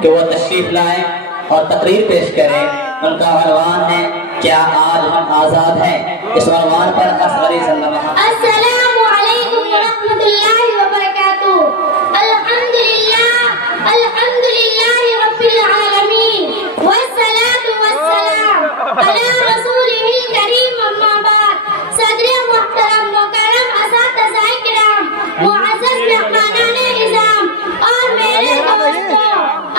कि वो तशरीफ लाए और तकरीर पेश करें। उनका अनवान है क्या आज हम आजाद हैं। इस अनवान पर असगरी अस्सलामु अलैकुम व रहमतुल्लाहि व बरकातुहू। अल्हम्दुलिल्लाह अल्हम्दुलिल्लाहि रब्बिल आलमीन वस्सलातु वस्सलाम अला रसूलिहिल करीम अम्मा बाद। सदर मुहतरम मुकर्रम असातिज़ा किराम मुअज़्ज़ज़ मेहमानाने इज़ाम और मेरे दोस्तों,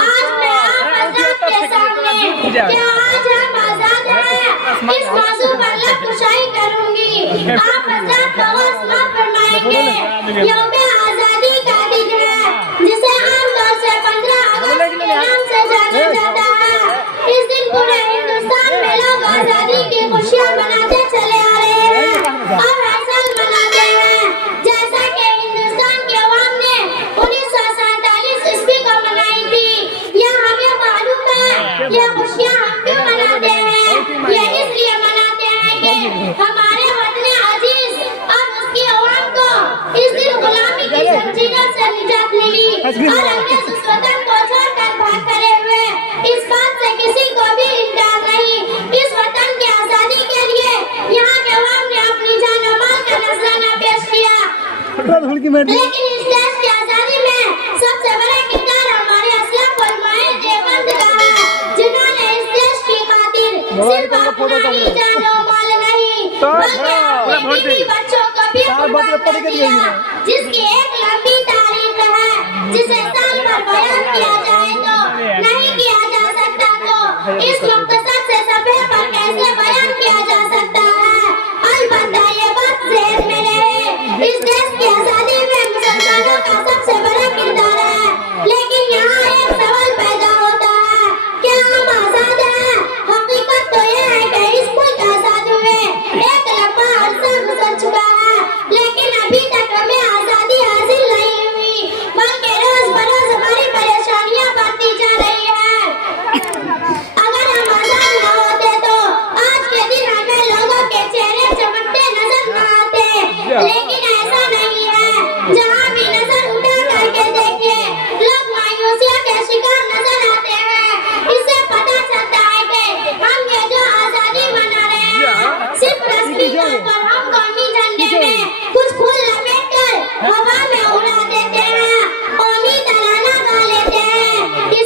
आज मैं आप हज़रात के सामने क्या आज हम आजाद हैं इस मौजू पर लफ्ज़ करूंगी। आप हज़रात गौर फरमाएंगे यौम आजादी का दिन है जिसे आमतौर से 15 अगस्त के नाम से जाना जाता है। इस दिन पूरे हिंदुस्तान में लोग आजादी की खुशियाँ मनाते चले आ रहे हैं और हर साल मनाते हैं। जैसा कि हिंदुस्तान के अवाम ने 1947 ईस्वी को मनाई थी, यह हमें मालूम है। यह खुशियाँ हम क्यों मनाते हैं? ये इसलिए मनाते हैं कि हमारे वतन अजीज और उसकी अवाम को इस दिन गुलामी की जंजीरों से निजात मिली और अंग्रेज उस वतन को छोड़कर भाग खड़े हुए। इस बात से किसी को भी इनकार नहीं। इस वतन की आजादी के लिए यहाँ के अवाम ने अपनी जान और माल का नजराना पेश किया। लेकिन इस देश की आजादी में सबसे बड़ा किरदार हमारे असलाफ उलमाए देवबंद का है, जिन्होंने इस देश की खातिर सिर्फ अपना ही जान और माल नहीं बल्कि अपने बीवी बच्चों को भी कुर्बान कर दिया, जिसकी एक लंबी तारीख है जिसे साल भर बयान किया जाए तो नहीं किया जा सकता। तो इस मुख्तसर से सफे पर कैसे बयान किया जा सकता है? अलबत्ता ये बात ज़हन में रहे, इस देश की आजादी में मुसलमानों का सबसे बड़ा किरदार है। लेकिन यहाँ एक सवाल पैदा होता है, क्या हम आजाद हैं? हकीकत तो यह है कि इस मुल्क आजाद हुए एक लंबा अरसा गुजर चुका है, लेकिन अभी तक हमें आजादी हासिल नहीं हुई, बल्कि रोज बरोज हमारी परेशानियां बढ़ती जा रही है। अगर हम आजाद न होते तो आज के दिन हमें लोगों के चेहरे चमकते नजर न आते, लेकिन ऐसा नहीं है। जहाँ भी नजर उठा करके देखिए, लोग मायूसियों के शिकार नजर आते हैं। इससे पता चलता है कि हम ये जो आजादी मना रहे हैं सिर्फ रस्मी तौर पर हम कौमी झंडे में कुछ फूल लपेट कर हवा में उड़ा देते हैं, कौमी तराना गा लेते हैं,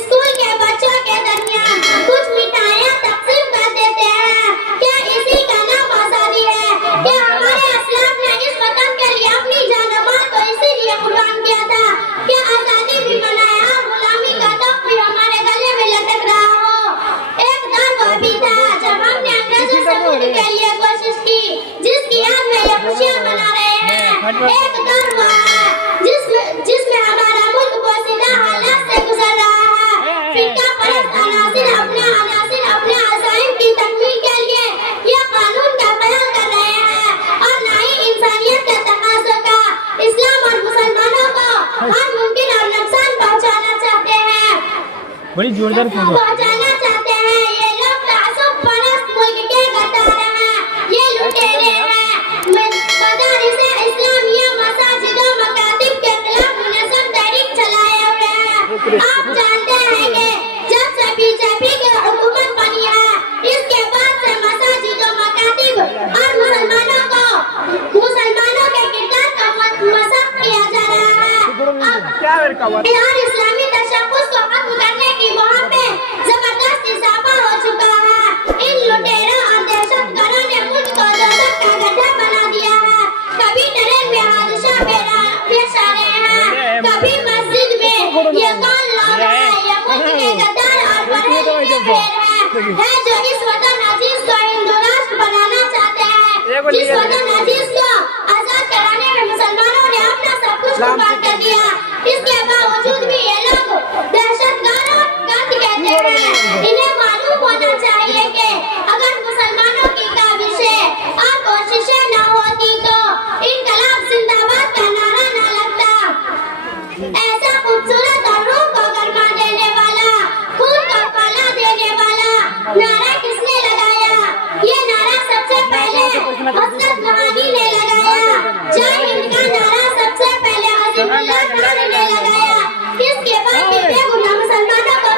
स्कूल के बच्चों के दरमियान कुछ मिठाइयाँ तकसीम कर देते हैं। क्या इसी का नाम आजादी है? क्या हमारे असलाफ ने इस वतन के लिए अपनी जान और माल को इसीलिए कुर्बान किया था? क्या आजादी भी मनाया और गुलामी का तख्त भी हमारे गले में लटक रहा हो? एक दौर वो भी था जब हमने अंग्रेजों से मुक्ति के लिए कोशिश की, जिसकी याद में ये खुशियाँ मना रहे हैं। एक दौर वो है जिसमें हमारा मुल्क पोशीदा हालात से गुजर रहा है। फिरका परस्त अनासिर अपने अज़ाइम की तकमील के लिए ये कानून का ख्याल कर रहे हैं और ना ही इंसानियत के तकाज़ों का इस्लाम और मुसलमानों को हर मुमकिन और नुकसान पहुँचाना चाहते हैं। बड़ी जोरदार पहुँचाना चाहते हैं। ये लोग तासुब परस्त मुल्क के गद्दार हैं, ये लुटेरे हैं। मदारिस इस्लामिया मसाजिद और मकातिब के खिलाफ मुनज़्ज़म तहरीक चलाए हुए हैं। आप जानते हैं कि जब से बीजेपी की हुकूमत बनी है, इसके बाद से मसाजिद और मकातिब और मुसलमानों के किरदार का मज़ाक किया जा रहा है और इस्लामी तशक्कुस को खत्म करने की मुहिम में जबरदस्त इजाफा हो चुका है। इन लुटेरों और दहशतगर्दों ने मुल्क को दोज़ख का गड्ढा बना दिया है। कभी ट्रेन में हादसा पेश आ रहे हैं, कभी मस्जिद में। ये कौन लोग हैं? ये मुल्क के गद्दार और बड़े हैं जो इस वतन अजीज को हिंदू राष्ट्र बनाना चाहते हैं। जिस वतन अजीज को आजाद कराने में मुसलमानों ने अपना सब कुछ कुर्बान कर दिया, इसके बावजूद भी ये लोग दहशतगर्द कहते हैं। इन्हें मालूम होना चाहिए कि अगर मुसलमानों की काविशें और कोशिशें न होती तो इनकलाब जिंदाबाद का नारा न लगता। ऐसा खूबसूरत और रूह को गरमा देने वाला, खून को फैला देने वाला नारा किसने लगाया? ये नारा सबसे पहले हज़रत मोहम्मदी ने लगाया। जय हिंद का नारा सबसे पहले हज़रत ने लगाया। इसके बाद भी बेगुनाह मुसलमानों को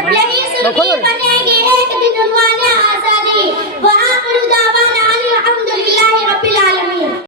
यही सुर्खी बनेगी एक दिन उन्वाने